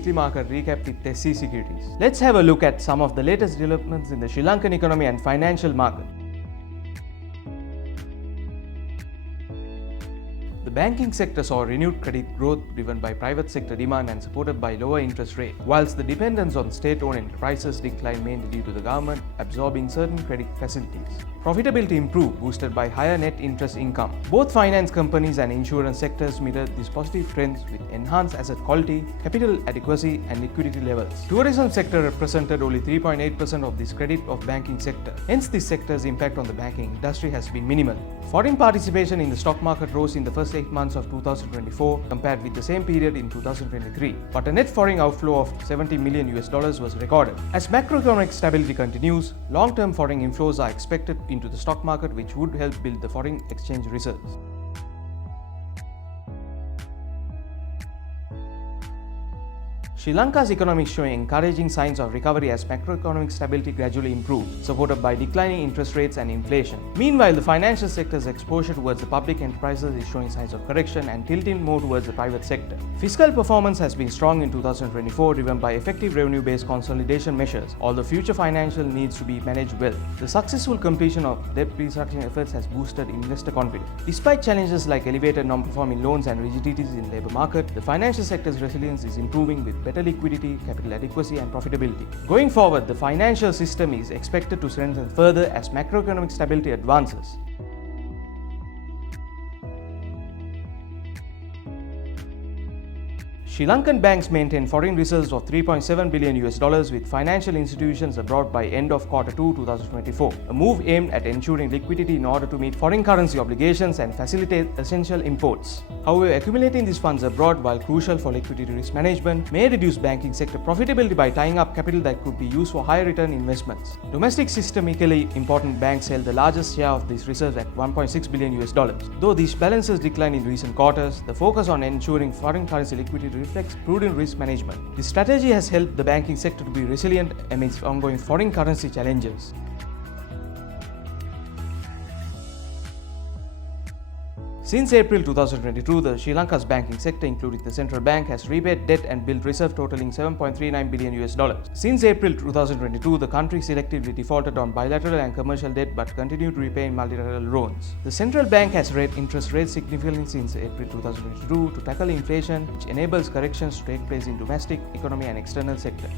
weekly market recap with SC Securities. Let's have a look at some of the latest developments in the Sri Lankan economy and financial market. The banking sector saw renewed credit growth driven by private sector demand and supported by lower interest rate, whilst the dependence on state-owned enterprises declined mainly due to the government absorbing certain credit facilities. Profitability improved, boosted by higher net interest income. Both finance companies and insurance sectors mirrored these positive trends with enhanced asset quality, capital adequacy and liquidity levels. Tourism sector represented only 3.8% of this credit of banking sector. Hence, this sector's impact on the banking industry has been minimal. Foreign participation in the stock market rose in the first 8 months of 2024 compared with the same period in 2023, but a net foreign outflow of $70 million was recorded. As macroeconomic stability continues, long-term foreign inflows are expected into the stock market, which would help build the foreign exchange reserves. Sri Lanka's economy is showing encouraging signs of recovery as macroeconomic stability gradually improves, supported by declining interest rates and inflation. Meanwhile, the financial sector's exposure towards the public enterprises is showing signs of correction and tilting more towards the private sector. Fiscal performance has been strong in 2024, driven by effective revenue-based consolidation measures, although future financial needs to be managed well. The successful completion of debt restructuring efforts has boosted investor confidence. Despite challenges like elevated non-performing loans and rigidities in the labour market, the financial sector's resilience is improving with better liquidity, capital adequacy and profitability. Going forward, the financial system is expected to strengthen further as macroeconomic stability advances. Sri Lankan banks maintain foreign reserves of $3.7 billion with financial institutions abroad by end of Q2 2024, a move aimed at ensuring liquidity in order to meet foreign currency obligations and facilitate essential imports. However, accumulating these funds abroad, while crucial for liquidity risk management, may reduce banking sector profitability by tying up capital that could be used for higher return investments. Domestic systemically important banks held the largest share of these reserves at $1.6 billion. Though these balances declined in recent quarters, the focus on ensuring foreign currency liquidity reflects prudent risk management. This strategy has helped the banking sector to be resilient amidst ongoing foreign currency challenges. Since April 2022, the Sri Lanka's banking sector, including the central bank, has repaid debt and built reserve totaling $7.39 billion. Since April 2022, the country selectively defaulted on bilateral and commercial debt but continued to repay multilateral loans. The central bank has raised interest rates significantly since April 2022 to tackle inflation, which enables corrections to take place in domestic economy and external sector.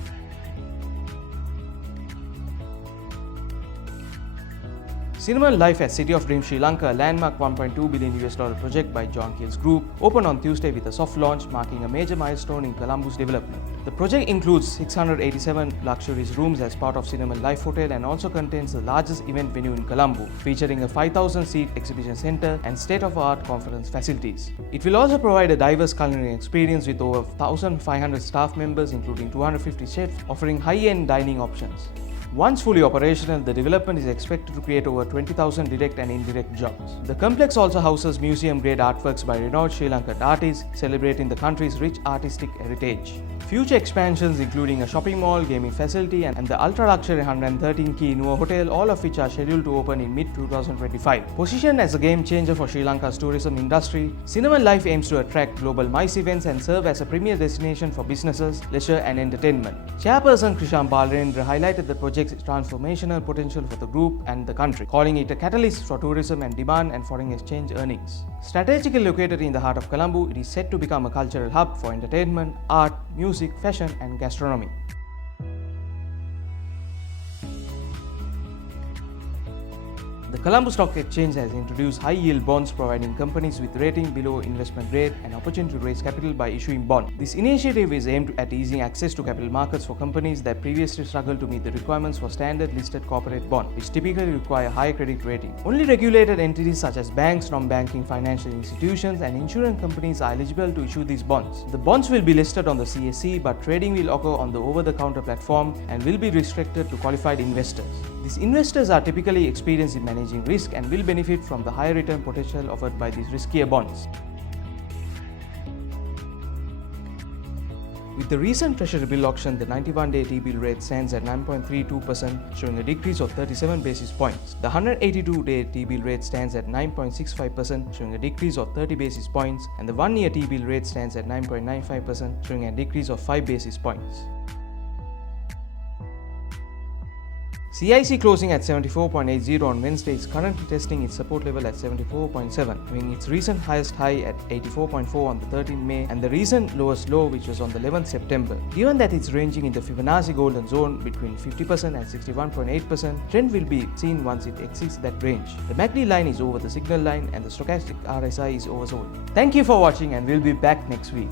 Cinnamon Life at City of Dreams Sri Lanka, a landmark $1.2 billion project by John Keel's group, opened on Tuesday with a soft launch, marking a major milestone in Colombo's development. The project includes 687 luxurious rooms as part of Cinnamon Life Hotel and also contains the largest event venue in Colombo, featuring a 5,000-seat exhibition center and state-of-the-art conference facilities. It will also provide a diverse culinary experience with over 1,500 staff members, including 250 chefs, offering high-end dining options. Once fully operational, the development is expected to create over 20,000 direct and indirect jobs. The complex also houses museum-grade artworks by renowned Sri Lankan artists, celebrating the country's rich artistic heritage. Future expansions, including a shopping mall, gaming facility, and the ultra-luxury 113-key Nuwa Hotel, all of which are scheduled to open in mid-2025. Positioned as a game-changer for Sri Lanka's tourism industry, Cinnamon Life aims to attract global MICE events and serve as a premier destination for businesses, leisure, and entertainment. Chairperson Krishan Balarendra highlighted the project's transformational potential for the group and the country, calling it a catalyst for tourism and demand and foreign exchange earnings. Strategically located in the heart of Colombo, it is set to become a cultural hub for entertainment, art, music, fashion, and gastronomy. The Colombo Stock Exchange has introduced high-yield bonds, providing companies with rating below investment grade an opportunity to raise capital by issuing bonds. This initiative is aimed at easing access to capital markets for companies that previously struggled to meet the requirements for standard listed corporate bonds, which typically require high credit rating. Only regulated entities such as banks, non-banking financial institutions, and insurance companies are eligible to issue these bonds. The bonds will be listed on the CSE, but trading will occur on the over-the-counter platform and will be restricted to qualified investors. These investors are typically experienced in managing risk and will benefit from the higher return potential offered by these riskier bonds. With the recent Treasury-bill auction, the 91-day T-bill rate stands at 9.32%, showing a decrease of 37 basis points. The 182-day T-bill rate stands at 9.65%, showing a decrease of 30 basis points, and the 1-year T-bill rate stands at 9.95%, showing a decrease of 5 basis points. CIC closing at 74.80 on Wednesday is currently testing its support level at 74.7, having its recent highest high at 84.4 on the 13th May and the recent lowest low, which was on the 11th September. Given that it's ranging in the Fibonacci golden zone between 50% and 61.8%, trend will be seen once it exceeds that range. The MACD line is over the signal line and the stochastic RSI is oversold. Thank you for watching, and we'll be back next week.